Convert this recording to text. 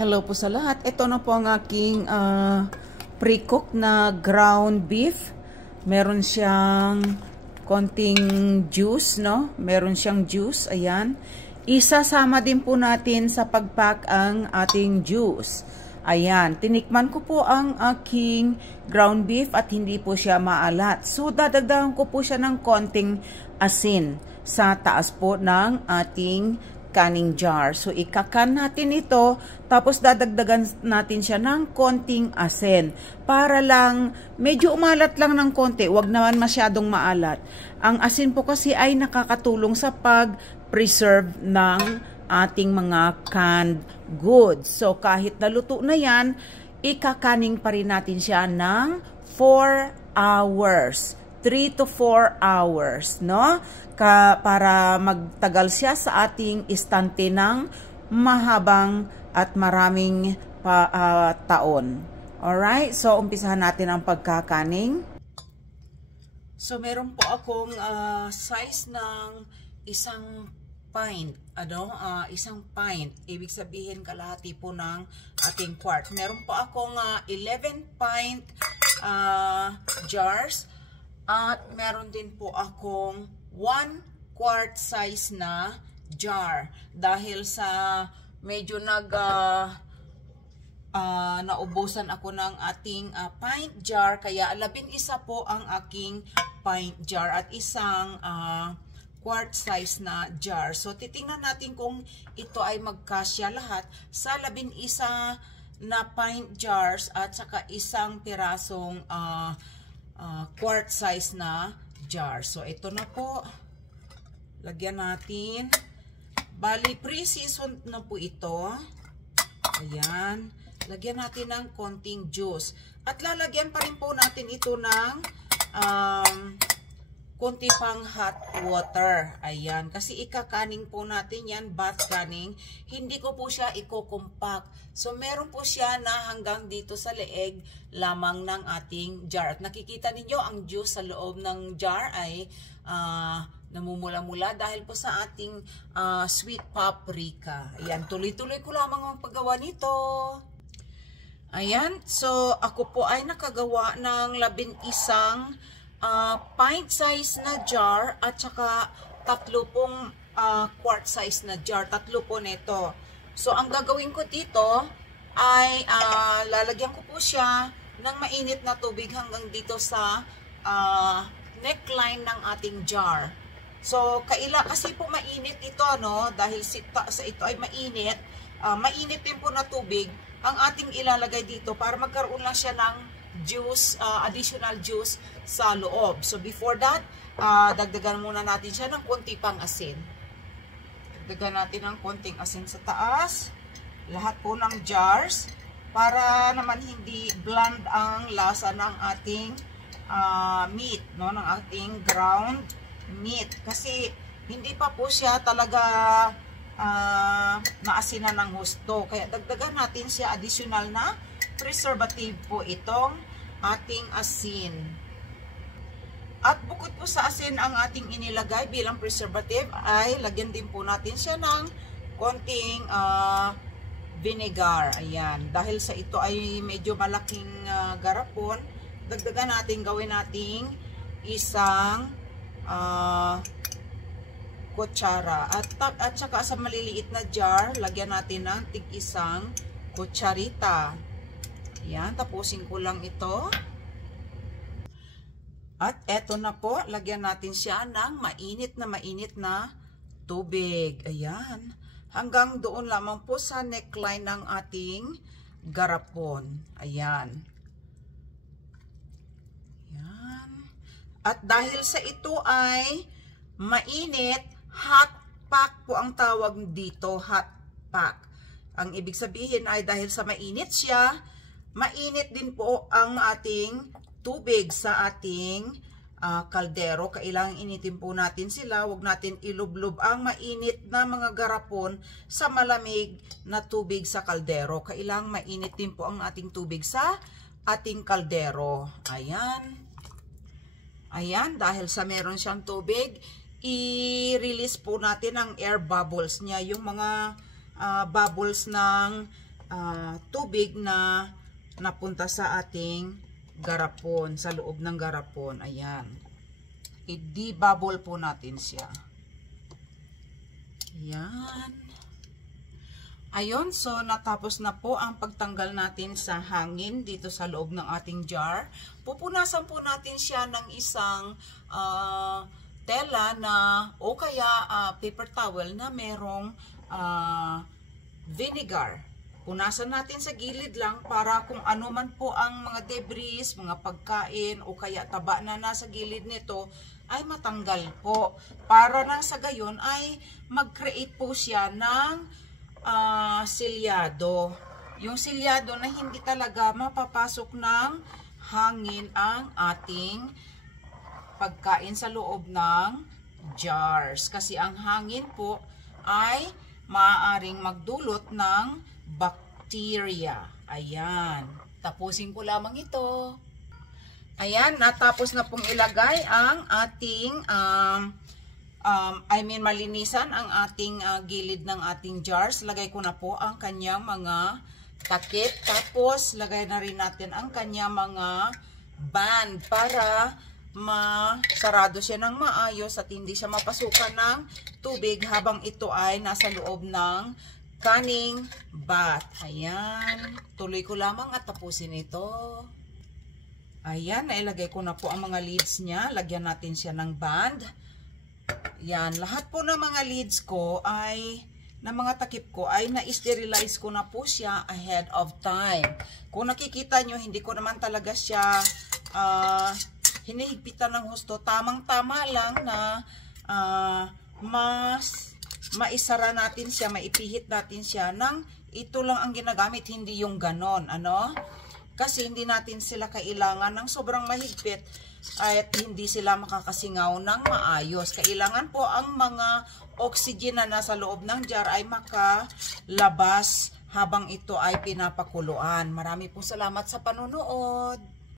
Hello po sa lahat. Ito na po ang aking pre-cook na ground beef. Meron siyang konting juice, no? Meron siyang juice, ayan. Isasama din po natin sa pagpack ang ating juice. Ayan, tinikman ko po ang aking ground beef at hindi po siya maalat. So, dadagdagan ko po siya ng konting asin sa taas po ng ating canning jar. So, ikakan natin ito, tapos dadagdagan natin siya ng konting asin. Para lang, medyo umalat lang ng konti, wag naman masyadong maalat. Ang asin po kasi ay nakakatulong sa pag-preserve ng ating mga canned goods. So, kahit naluto na yan, ikakaning pa rin natin siya ng 4 hours. 3 to 4 hours, no? Para magtagal siya sa ating istante ng mahabang at maraming taon. Alright? So, umpisahan natin ang pagkakaning. So, meron po akong size ng isang pint. Isang pint. Ibig sabihin, kalahati po ng ating quart. Meron po akong 11 pint jars. At meron din po akong 1 quart size na jar. Dahil sa medyo naubusan ako ng ating pint jar. Kaya 11 po ang aking pint jar at isang quart size na jar. So, titingnan natin kung ito ay magkasya lahat sa 11 na pint jars at saka isang pirasong quart size na jar. So, ito na po. Lagyan natin. Bali, pre-seasoned na po ito. Ayan. Lagyan natin ng konting juice. At lalagyan pa rin po natin ito ng konti pang hot water. Ayan. Kasi ikakaning po natin yan, bath canning. Hindi ko po siya i-compact. So, meron po siya na hanggang dito sa leeg lamang ng ating jar. At nakikita ninyo, ang juice sa loob ng jar ay namumula-mula dahil po sa ating sweet paprika. Ayan. Tuloy-tuloy ko lamang ang paggawa nito. Ayan. So, ako po ay nakagawa ng 11 pint size na jar at saka 3 pong quart size na jar. 3 po nito. So, ang gagawin ko dito ay lalagyan ko po siya ng mainit na tubig hanggang dito sa neckline ng ating jar. So, kasi po mainit ito, no? Dahil sa ito ay mainit, mainit din po na tubig ang ating ilalagay dito para magkaroon lang siya ng juice, additional juice sa loob. So, before that, dagdagan muna natin siya ng konti pang asin. Dagdagan natin ng konting asin sa taas. Lahat po ng jars. Para naman hindi bland ang lasa ng ating meat, no? Ng ating ground meat. Kasi, hindi pa po siya talaga naasinan ng husto. Kaya, dagdagan natin siya additional na preservative po itong ating asin. At bukod po sa asin ang ating inilagay bilang preservative ay lagyan din po natin siya ng konting vinegar. Ayan. Dahil sa ito ay medyo malaking garapon, dagdagan natin, gawin nating isang kutsara. At saka sa maliliit na jar, lagyan natin ng tig-isang kutsarita. Ayan, tapusin ko lang ito. At eto na po, lagyan natin siya ng mainit na tubig. Ayan. Hanggang doon lamang po sa neckline ng ating garapon. Ayan. Ayan. At dahil sa ito ay mainit, hot pack po ang tawag dito, hot pack. Ang ibig sabihin ay dahil sa mainit siya, mainit din po ang ating tubig sa ating kaldero. Kailangan initin po natin sila. Huwag natin ilublob ang mainit na mga garapon sa malamig na tubig sa kaldero. Kailangan mainit din po ang ating tubig sa ating kaldero. Ayan. Ayan, dahil sa meron siyang tubig, i-release po natin ang air bubbles niya. Yung mga bubbles ng tubig na napunta sa ating garapon, sa loob ng garapon. Ayan. I-debubble po natin siya. Ayan. Ayun, so natapos na po ang pagtanggal natin sa hangin dito sa loob ng ating jar. Pupunasan po natin siya ng isang tela na o kaya paper towel na merong vinegar. Punasan natin sa gilid lang para kung ano man po ang mga debris, mga pagkain o kaya taba na nasa gilid nito ay matanggal po. Para nang sa gayon ay mag-create po siya ng silyado. Yung silyado na hindi talaga mapapasok ng hangin ang ating pagkain sa loob ng jars. Kasi ang hangin po ay maaaring magdulot ng bacteria. Ayan. Tapusin ko lamang ito. Ayan, natapos na pong ilagay ang ating malinisan ang ating gilid ng ating jars. Lagay ko na po ang kanyang mga takip. Tapos, lagay na rin natin ang kanyang mga band para masarado siya ng maayos at hindi siya mapasukan ng tubig habang ito ay nasa loob ng canning bath. Ayan. Tuloy ko lamang at tapusin ito. Ayan, nailagay ko na po ang mga leads niya. Lagyan natin siya ng band. Yan, lahat po ng mga leads ko ay, ng mga takip ko ay na-sterilize ko na po siya ahead of time. Kung nakikita nyo, hindi ko naman talaga siya hinihigpitan ng husto. Tamang-tama lang na maisara natin siya, maipihit natin siya ng ito lang ang ginagamit, hindi yung ganon. Ano? Kasi hindi natin sila kailangan ng sobrang mahigpit at hindi sila makakasingaw ng maayos. Kailangan po ang mga oxygen na nasa loob ng jar ay makalabas habang ito ay pinapakuluan. Marami pong salamat sa panonood.